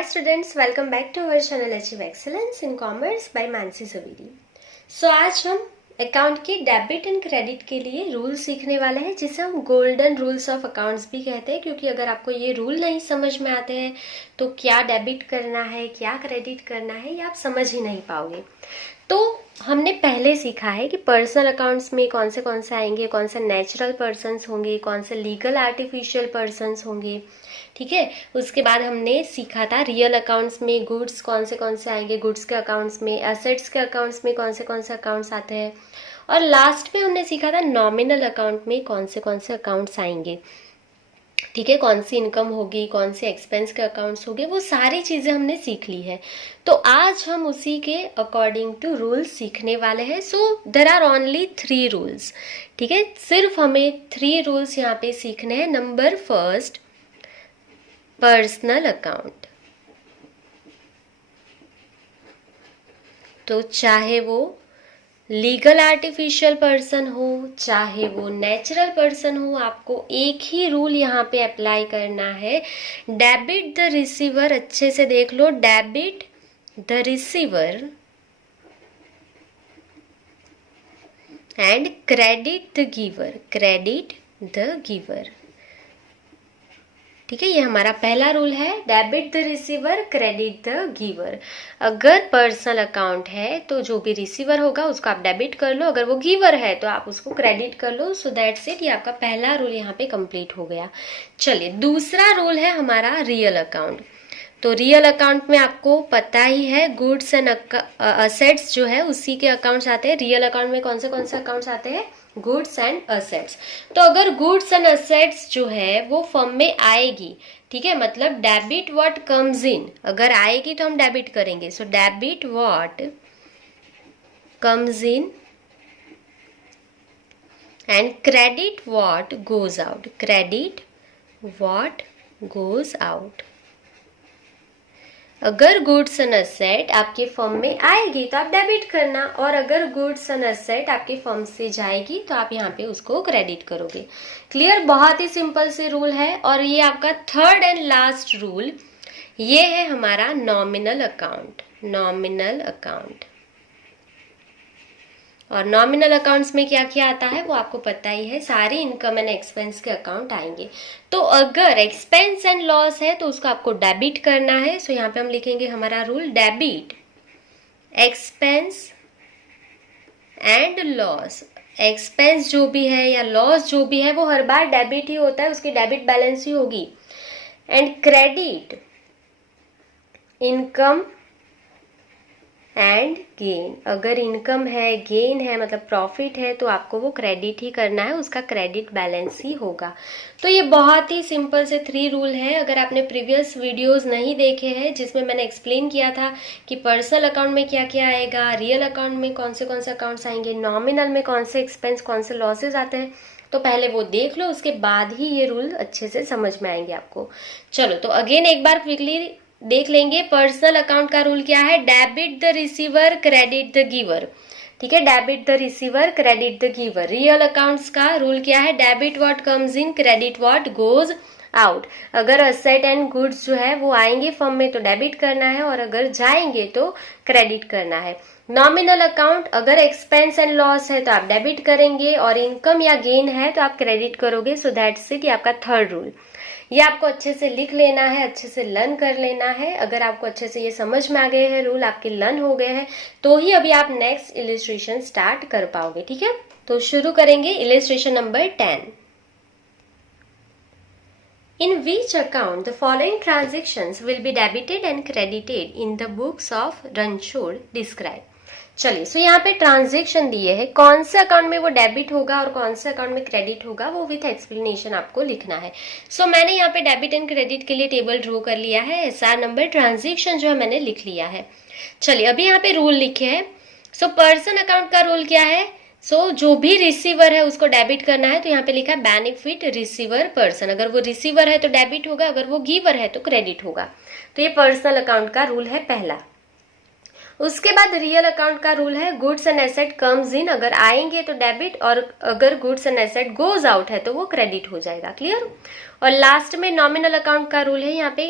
Hi students, welcome back to our channel Achieve Excellence in Commerce by Mansi सवेरी। आज हम account के debit and credit के लिए rule सीखने वाले हैं, जिसे हम गोल्डन रूल्स ऑफ अकाउंट्स भी कहते हैं, क्योंकि अगर आपको ये रूल नहीं समझ में आते हैं तो क्या डेबिट करना है, क्या क्रेडिट करना है, ये आप समझ ही नहीं पाओगे। तो हमने पहले सीखा है कि पर्सनल अकाउंट्स में कौन से आएंगे, कौन से नेचुरल पर्सन्स होंगे, कौन से लीगल आर्टिफिशियल पर्सन्स होंगे, ठीक है। उसके बाद हमने सीखा था रियल अकाउंट्स में गुड्स कौन से आएंगे, गुड्स के अकाउंट्स में, एसेट्स के अकाउंट्स में कौन से अकाउंट्स आते हैं, और लास्ट में हमने सीखा था नॉमिनल अकाउंट में कौन से अकाउंट्स आएंगे, ठीक है। कौन सी इनकम होगी, कौन से एक्सपेंस के अकाउंट्स होंगे, वो सारी चीजें हमने सीख ली है। तो आज हम उसी के अकॉर्डिंग टू रूल्स सीखने वाले हैं। So there are only 3 rules, ठीक है। सिर्फ हमें 3 रूल्स यहाँ पे सीखने हैं। Number first, personal account. तो चाहे वो लीगल आर्टिफिशियल पर्सन हो, चाहे वो नेचुरल पर्सन हो, आपको एक ही रूल यहाँ पे अप्लाई करना है। डेबिट द रिसीवर, अच्छे से देख लो, debit the receiver and credit the giver, credit the giver, ठीक है। ये हमारा पहला रूल है, debit the receiver, credit the giver. अगर पर्सनल अकाउंट है तो जो भी रिसीवर होगा उसको आप डेबिट कर लो, अगर वो गिवर है तो आप उसको क्रेडिट कर लो। सो दैट्स इट, ये आपका पहला रूल यहाँ पे कंप्लीट हो गया। चलिए, दूसरा रूल है हमारा रियल अकाउंट। तो रियल अकाउंट में आपको पता ही है, गुड्स एंड असेट्स जो है उसी के अकाउंट्स आते हैं। रियल अकाउंट में कौन से अकाउंट्स आते हैं, गुड्स एंड असेट्स। तो अगर गुड्स एंड असेट्स जो है वो फर्म में आएगी, ठीक है, मतलब डेबिट व्हाट कम्स इन, अगर आएगी तो हम डेबिट करेंगे। So debit what comes in and credit what goes out, credit what goes out. अगर गुड्स एंड असेट आपके फर्म में आएगी तो आप डेबिट करना, और अगर गुड्स एंड असेट आपके फर्म से जाएगी तो आप यहाँ पे उसको क्रेडिट करोगे। क्लियर, बहुत ही सिंपल से रूल है। और ये आपका थर्ड एंड लास्ट रूल, ये है हमारा नॉमिनल अकाउंट, नॉमिनल अकाउंट। और नॉमिनल अकाउंट्स में क्या क्या आता है वो आपको पता ही है, सारे इनकम एंड एक्सपेंस के अकाउंट आएंगे। तो अगर एक्सपेंस एंड लॉस है तो उसको आपको डेबिट करना है। सो यहाँ पे हम लिखेंगे हमारा rule, debit expense and loss. Expense जो भी है या लॉस जो भी है वो हर बार डेबिट ही होता है, उसकी डेबिट बैलेंस ही होगी। And credit income and gain, अगर इनकम है, गेन है, मतलब प्रॉफिट है, तो आपको वो क्रेडिट ही करना है, उसका क्रेडिट बैलेंस ही होगा। तो ये बहुत ही सिंपल से 3 रूल है। अगर आपने प्रीवियस वीडियोस नहीं देखे हैं जिसमें मैंने एक्सप्लेन किया था कि पर्सनल अकाउंट में क्या क्या आएगा, रियल अकाउंट में कौन से अकाउंट्स आएंगे, नॉमिनल में कौन से एक्सपेंस, कौन से लॉसेज आते हैं, तो पहले वो देख लो, उसके बाद ही ये रूल अच्छे से समझ में आएंगे आपको। चलो, तो अगेन एक बार क्विकली देख लेंगे। पर्सनल अकाउंट का रूल क्या है, debit the receiver, credit the giver, ठीक है, debit the receiver, credit the giver. Real accounts का रूल क्या है, debit what comes in, credit what goes out. अगर असेट एंड गुड्स जो है वो आएंगे फर्म में तो डेबिट करना है, और अगर जाएंगे तो क्रेडिट करना है। नॉमिनल अकाउंट, अगर एक्सपेंस एंड लॉस है तो आप डेबिट करेंगे, और इनकम या गेन है तो आप क्रेडिट करोगे। सो दैट्स इट, ये आपका थर्ड रूल। ये आपको अच्छे से लिख लेना है, अच्छे से लर्न कर लेना है। अगर आपको अच्छे से ये समझ में आ गए हैं, रूल आपके लर्न हो गए हैं, तो ही अभी आप नेक्स्ट इलिस्ट्रेशन स्टार्ट कर पाओगे, ठीक है। तो शुरू करेंगे illustration number 10। In which account the following transactions will be debited and credited in the books of Ranchod describe? चलिए, सो यहाँ पे ट्रांजेक्शन दिए हैं, कौन से अकाउंट में वो डेबिट होगा और कौन से अकाउंट में क्रेडिट होगा, वो विथ एक्सप्लेनेशन आपको लिखना है। सो मैंने यहाँ पे डेबिट एंड क्रेडिट के लिए टेबल ड्रॉ कर लिया है, एसआर नंबर, ट्रांजेक्शन जो है मैंने लिख लिया है। चलिए, अभी यहाँ पे रूल लिखे हैं। सो पर्सन अकाउंट का रूल क्या है, जो भी रिसीवर है उसको डेबिट करना है, तो यहाँ पे लिखा है बेनिफिट रिसीवर पर्सन। अगर वो रिसीवर है तो डेबिट होगा, अगर वो गिवर है तो क्रेडिट होगा। तो ये पर्सनल अकाउंट का रूल है पहला। उसके बाद रियल अकाउंट का रूल है, goods and asset comes in, अगर आएंगे तो डेबिट, और अगर goods and asset goes out है तो वो क्रेडिट हो जाएगा। क्लियर। और लास्ट में नॉमिनल अकाउंट का रूल है, यहाँ पे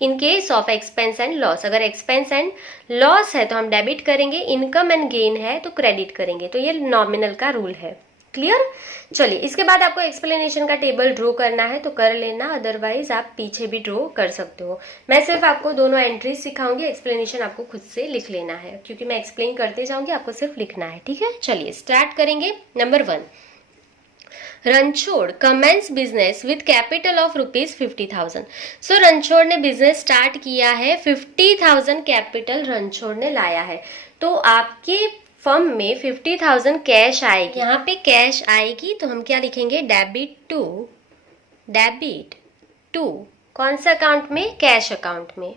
in case of expense and loss, अगर एक्सपेंस एंड लॉस है तो हम डेबिट करेंगे, इनकम एंड गेन है तो क्रेडिट करेंगे। तो ये नॉमिनल का रूल है। क्लियर? चलिए, इसके बाद आपको एक्सप्लेनेशन का टेबल ड्रॉ करना है तो कर लेना, अदरवाइज आप पीछे भी ड्रॉ कर सकते हो। मैं सिर्फ आपको दोनों एंट्रीज सिखाऊंगी, एक्सप्लेनेशन आपको खुद से लिख लेना है, क्योंकि मैं एक्सप्लेन करते जाऊंगी, आपको सिर्फ लिखना है। ठीक है, चलिए स्टार्ट करेंगे। Number 1, Ranchhod commences business with capital of ₹50,000। So Ranchhod ने बिजनेस स्टार्ट किया है, 50,000 कैपिटल रणछोड़ ने लाया है। तो आपके फर्म में 50,000 कैश आएगी। यहाँ पे कैश आएगी तो हम क्या लिखेंगे, डेबिट टू कौन सा अकाउंट में, कैश अकाउंट में।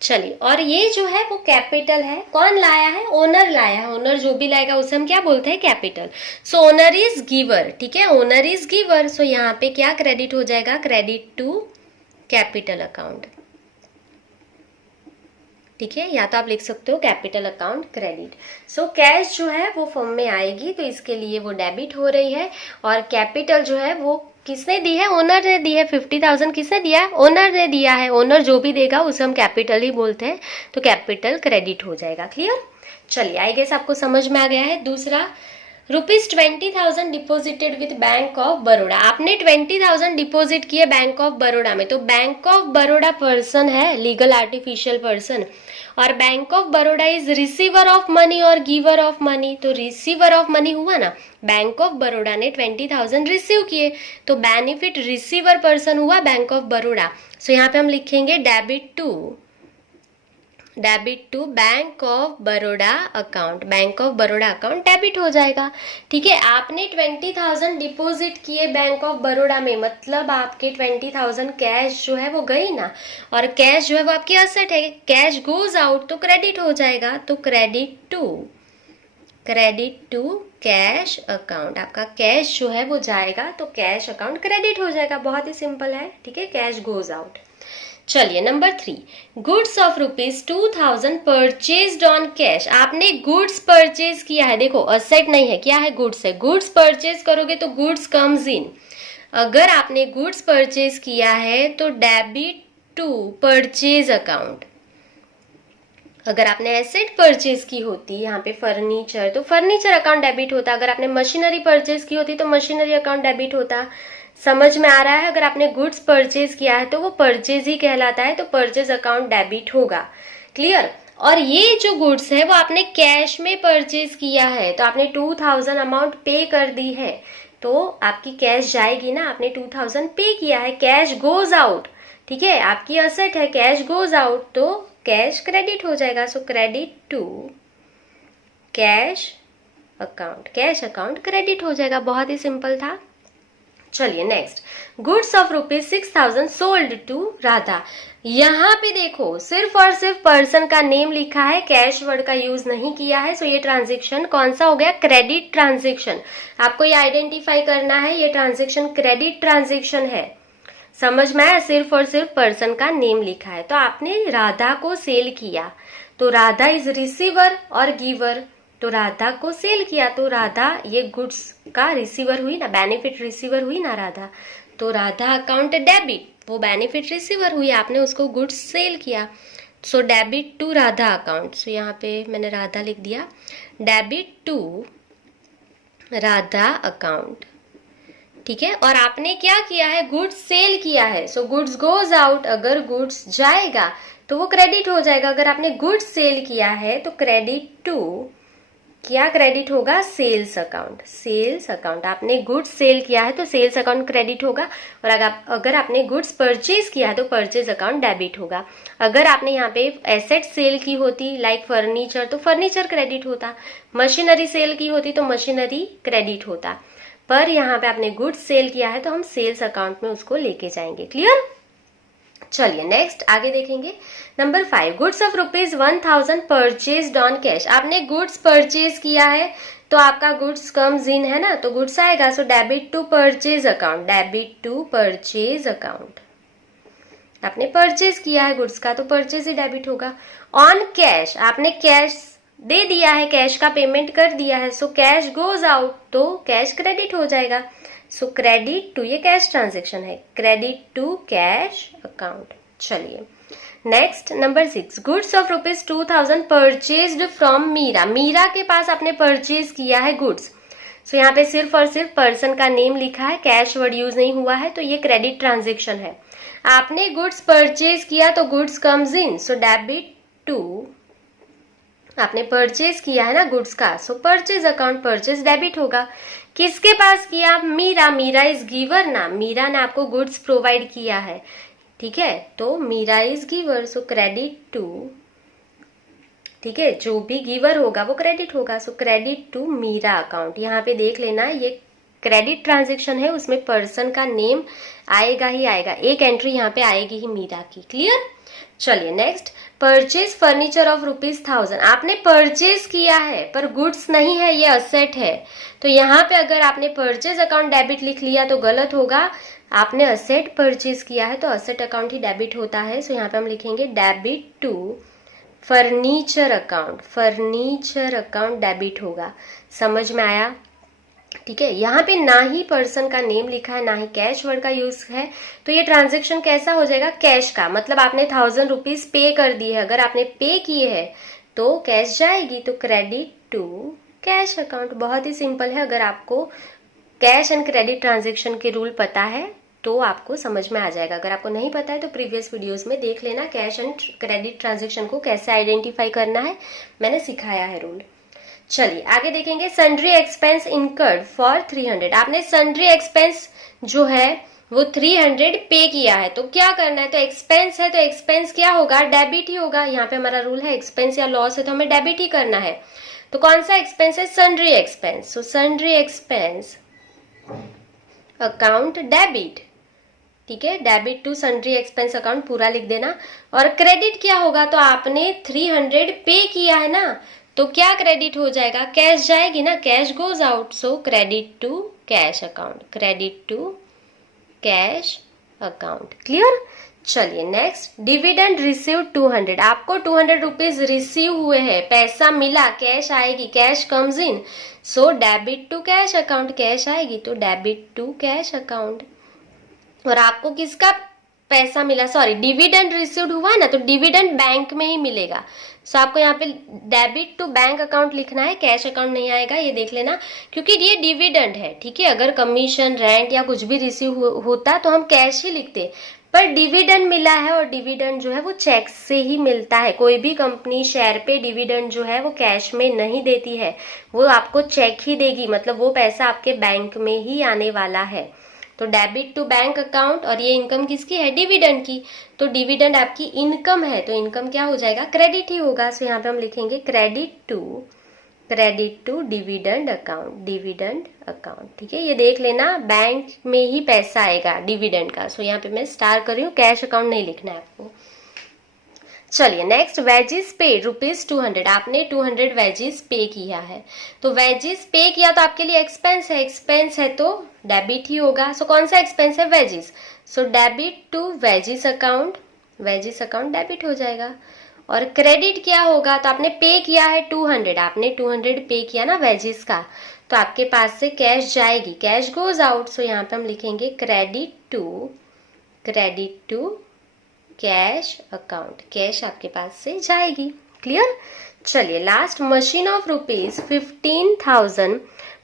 चलिए, और ये जो है वो कैपिटल है, कौन लाया है, ओनर लाया है। ओनर जो भी लाएगा उसे हम क्या बोलते हैं, capital. So owner is giver, ठीक है, ओनर इज गिवर। सो यहाँ पे क्या क्रेडिट हो जाएगा, क्रेडिट टू कैपिटल अकाउंट। ठीक है, या तो आप लिख सकते हो capital account credit. So cash जो है वो फर्म में आएगी तो इसके लिए वो डेबिट हो रही है, और कैपिटल जो है वो किसने दी है, ओनर ने दी है। 50,000 किसने दिया है, ओनर ने दिया है। ओनर जो भी देगा उसे हम कैपिटल ही बोलते हैं, तो कैपिटल क्रेडिट हो जाएगा। क्लियर? चलिए, आई गेस आपको समझ में आ गया है। दूसरा, ₹20,000 deposited with bank of Baroda. आपने 20,000 डिपोजिट किए बैंक ऑफ बड़ौदा में, तो बैंक ऑफ बड़ौदा पर्सन है, लीगल आर्टिफिशियल पर्सन, और bank of Baroda is receiver of money और गिवर ऑफ मनी। तो रिसीवर ऑफ मनी हुआ ना, बैंक ऑफ बड़ौदा ने 20,000 रिसीव किए, तो बेनिफिट रिसीवर पर्सन हुआ बैंक ऑफ बड़ौदा। सो यहाँ पे हम लिखेंगे debit to bank of Baroda account. Bank of Baroda account debit हो जाएगा। ठीक है, आपने 20,000 डिपॉजिट किए बैंक ऑफ बड़ौदा में, मतलब आपके 20,000 कैश जो है वो गई ना, और कैश जो है वो आपकी असेट है, कैश गोज आउट तो क्रेडिट हो जाएगा। तो क्रेडिट टू कैश अकाउंट, आपका कैश जो है वो जाएगा तो कैश अकाउंट क्रेडिट हो जाएगा। बहुत ही सिंपल है। ठीक है, कैश गोज आउट। चलिए, number 3, goods of ₹2,000 purchased on cash. आपने गुड्स परचेज किया है, देखो असेट नहीं है, क्या है, गुड्स है। गुड्स परचेज करोगे तो गुड्स कम्स इन। अगर आपने गुड्स परचेज किया है तो डेबिट टू परचेज अकाउंट। अगर आपने एसेट परचेज की होती, यहाँ पे फर्नीचर, तो फर्नीचर अकाउंट डेबिट होता। अगर आपने मशीनरी परचेज की होती तो मशीनरी अकाउंट डेबिट होता। समझ में आ रहा है? अगर आपने गुड्स परचेज किया है तो वो परचेज ही कहलाता है, तो परचेज अकाउंट डेबिट होगा। क्लियर? और ये जो गुड्स है वो आपने कैश में परचेज किया है, तो आपने 2,000 अमाउंट पे कर दी है, तो आपकी कैश जाएगी ना, आपने 2,000 पे किया है, कैश गोज आउट। ठीक है, आपकी असेट है, कैश गोज आउट तो कैश क्रेडिट हो जाएगा। So credit to cash account, cash account credit हो जाएगा। बहुत ही सिंपल था। चलिए next, goods of ₹6,000 sold to Radha. यहाँ पे देखो सिर्फ और सिर्फ पर्सन का नेम लिखा है, कैश वर्ड का यूज नहीं किया है। सो ये ट्रांजेक्शन कौन सा हो गया, क्रेडिट ट्रांजेक्शन। आपको ये आइडेंटिफाई करना है, ये ट्रांजेक्शन क्रेडिट ट्रांजेक्शन है। समझ में आया? सिर्फ और सिर्फ पर्सन का नेम लिखा है। तो आपने राधा को सेल किया, तो राधा इज रिसीवर और गिवर, तो राधा को सेल किया, तो राधा ये गुड्स का रिसीवर हुई ना, बेनिफिट रिसीवर हुई ना राधा, तो राधा अकाउंट डेबिट, वो बेनिफिट रिसीवर हुई, आपने उसको गुड्स सेल किया। So debit to Radha account. So यहाँ पे मैंने राधा लिख दिया, डेबिट टू राधा अकाउंट। ठीक है, और आपने क्या किया है, गुड्स सेल किया है। सो गुड्स गोज आउट, अगर गुड्स जाएगा तो वो क्रेडिट हो जाएगा। अगर आपने गुड्स सेल किया है तो क्रेडिट टू क्या क्रेडिट होगा, सेल्स अकाउंट। सेल्स अकाउंट, आपने गुड्स सेल किया है तो सेल्स अकाउंट क्रेडिट होगा, और अगर आपने गुड्स परचेज किया है तो परचेज अकाउंट डेबिट होगा। अगर आपने यहाँ पे एसेट सेल की होती लाइक फर्नीचर, तो फर्नीचर क्रेडिट होता। मशीनरी सेल की होती तो मशीनरी क्रेडिट होता। पर यहाँ पे आपने गुड्स सेल किया है तो हम सेल्स अकाउंट में उसको लेके जाएंगे। क्लियर? चलिए नेक्स्ट आगे देखेंगे। Number 5, goods of ₹1,000 purchased on cash. आपने गुड्स परचेज किया है तो आपका गुड्स कम्स इन है ना, तो गुड्स आएगा। So debit to purchase account, debit to purchase account. आपने परचेज किया है गुड्स का तो परचेज ही डेबिट होगा। ऑन कैश, आपने कैश दे दिया है, कैश का पेमेंट कर दिया है, सो कैश गोज आउट तो कैश क्रेडिट हो जाएगा। सो क्रेडिट टू, ये कैश ट्रांजेक्शन है, क्रेडिट टू कैश अकाउंट। चलिए next number 6, goods of ₹2000 purchased from Meera. Meera के पास आपने परचेज किया है गुड्स। सो यहाँ पे सिर्फ और सिर्फ पर्सन का नेम लिखा है, कैश वर्ड यूज नहीं हुआ है, तो ये क्रेडिट ट्रांजेक्शन है। आपने गुड्स परचेज किया तो goods comes in, so debit to, आपने परचेज किया है ना गुड्स का, so purchase account, purchase debit होगा। किसके पास किया? मीरा, मीरा इज गिवर ना, मीरा ने आपको गुड्स प्रोवाइड किया है, ठीक है, तो Meera is giver, so credit to, ठीक है, जो भी गिवर होगा वो क्रेडिट होगा, so credit to Meera account. यहाँ पे देख लेना ये क्रेडिट ट्रांजेक्शन है, उसमें पर्सन का नेम आएगा ही आएगा, एक एंट्री यहाँ पे आएगी ही मीरा की। क्लियर? चलिए नेक्स्ट, परचेज फर्नीचर ऑफ ₹1000। आपने परचेज किया है पर गुड्स नहीं है, ये असेट है, तो यहाँ पे अगर आपने परचेज अकाउंट डेबिट लिख लिया तो गलत होगा। आपने असेट परचेज किया है तो असेट अकाउंट ही डेबिट होता है, सो यहाँ पे हम लिखेंगे debit to furniture account, furniture account debit होगा। समझ में आया? ठीक है, यहाँ पे ना ही पर्सन का नेम लिखा है ना ही कैश वर्ड का यूज है, तो ये ट्रांजेक्शन कैसा हो जाएगा? कैश का, मतलब आपने ₹1000 पे कर दी है, अगर आपने पे किए है तो कैश जाएगी, तो क्रेडिट टू कैश अकाउंट। बहुत ही सिंपल है, अगर आपको कैश एंड क्रेडिट ट्रांजेक्शन के रूल पता है तो आपको समझ में आ जाएगा। अगर आपको नहीं पता है तो प्रीवियस वीडियोस में देख लेना, कैश एंड क्रेडिट ट्रांजेक्शन को कैसे आइडेंटिफाई करना है, मैंने सिखाया है रूल। चलिए आगे देखेंगे, सन्ड्री एक्सपेंस इनकर्ड फॉर 300। आपने सन्ड्री एक्सपेंस जो है वो 300 पे किया है, तो क्या करना है? तो एक्सपेंस है तो एक्सपेंस क्या होगा? डेबिट ही होगा। यहाँ पे हमारा रूल है एक्सपेंस या लॉस है तो हमें डेबिट ही करना है। तो कौन सा एक्सपेंस है? Sundry expense, so sundry expense account debit, ठीक है, debit to sundry expense account पूरा लिख देना। और क्रेडिट क्या होगा? तो आपने 300 पे किया है ना, तो क्या क्रेडिट हो जाएगा? कैश जाएगी ना, cash goes out, so credit to cash account, credit to cash account. Clear? चलिए नेक्स्ट, डिविडेंड रिसीव 200। आपको 200 रुपीज रिसीव हुए हैं, पैसा मिला, कैश आएगी, cash comes in, so debit to cash account, cash आएगी तो डेबिट टू कैश अकाउंट। और आपको किसका पैसा मिला? सॉरी, डिविडेंड रिसीव्ड हुआ है ना, तो डिविडेंड बैंक में ही मिलेगा, सो आपको यहाँ पे डेबिट टू बैंक अकाउंट लिखना है, कैश अकाउंट नहीं आएगा, ये देख लेना, क्योंकि ये डिविडेंड है। ठीक है, अगर कमीशन, रेंट या कुछ भी रिसीव होता तो हम कैश ही लिखते, पर डिविडेंड मिला है और डिविडेंड जो है वो चेक से ही मिलता है। कोई भी कंपनी शेयर पे डिविडेंड जो है वो कैश में नहीं देती है, वो आपको चेक ही देगी, मतलब वो पैसा आपके बैंक में ही आने वाला है। तो डेबिट टू बैंक अकाउंट, और ये इनकम किसकी है? डिविडेंड की, तो डिविडेंड आपकी इनकम है, तो इनकम क्या हो जाएगा? क्रेडिट ही होगा। सो यहाँ पे हम लिखेंगे credit to dividend account, dividend account. ठीक है, ये देख लेना, बैंक में ही पैसा आएगा डिविडेंड का। सो यहाँ पे मैं स्टार कर रही हूँ, कैश अकाउंट नहीं लिखना है आपको। चलिए नेक्स्ट, वेजिस पे ₹200। आपने 200 वेजिस पे किया है, तो वेजिस पे किया तो आपके लिए एक्सपेंस है, एक्सपेंस है तो डेबिट ही होगा। सो कौन सा एक्सपेंस है? Wages, so debit to wages account, wages account debit हो जाएगा। और क्रेडिट क्या होगा? तो आपने पे किया है 200, आपने 200 पे किया ना वेजिस का, तो आपके पास से कैश जाएगी, कैश गोज आउट, सो यहाँ पे हम लिखेंगे credit to cash account, cash आपके पास से जाएगी। क्लियर? चलिए last, machine of ₹15,000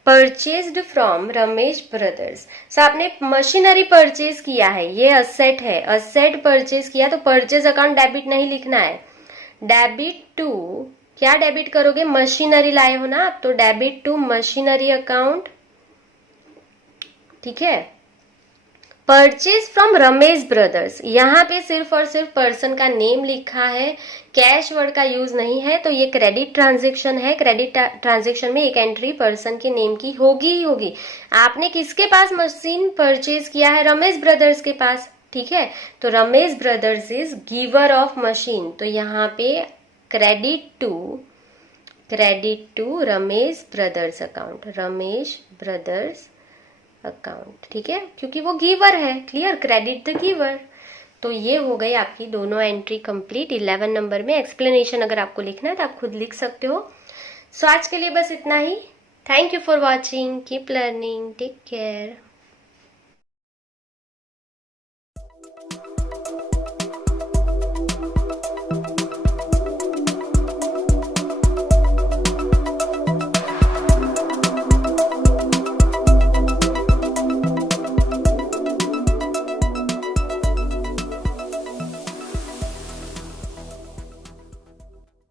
purchased from Ramesh brothers. So आपने मशीनरी परचेज किया है, ये असेट है, असेट परचेज किया तो परचेज अकाउंट डेबिट नहीं लिखना है, डेबिट टू, क्या डेबिट करोगे? मशीनरी लाए हो ना आप, तो डेबिट टू मशीनरी अकाउंट। ठीक है, परचेज फ्रॉम रमेश ब्रदर्स, यहाँ पे सिर्फ और सिर्फ पर्सन का नेम लिखा है, कैश वर्ड का यूज नहीं है, तो ये क्रेडिट ट्रांजेक्शन है। क्रेडिट ट्रांजेक्शन में एक एंट्री पर्सन के नेम की होगी ही होगी। आपने किसके पास मशीन परचेज किया है? रमेश ब्रदर्स के पास। ठीक है, तो Ramesh brothers is giver of machine, तो यहाँ पे credit to Ramesh brothers account, Ramesh brothers account. ठीक है, क्योंकि वो गिवर है। क्लियर? Credit the giver. तो ये हो गई आपकी दोनों एंट्री कंप्लीट 11 नंबर में। एक्सप्लेनेशन अगर आपको लिखना है तो आप खुद लिख सकते हो। सो आज के लिए बस इतना ही। Thank you for watching, keep learning, take care.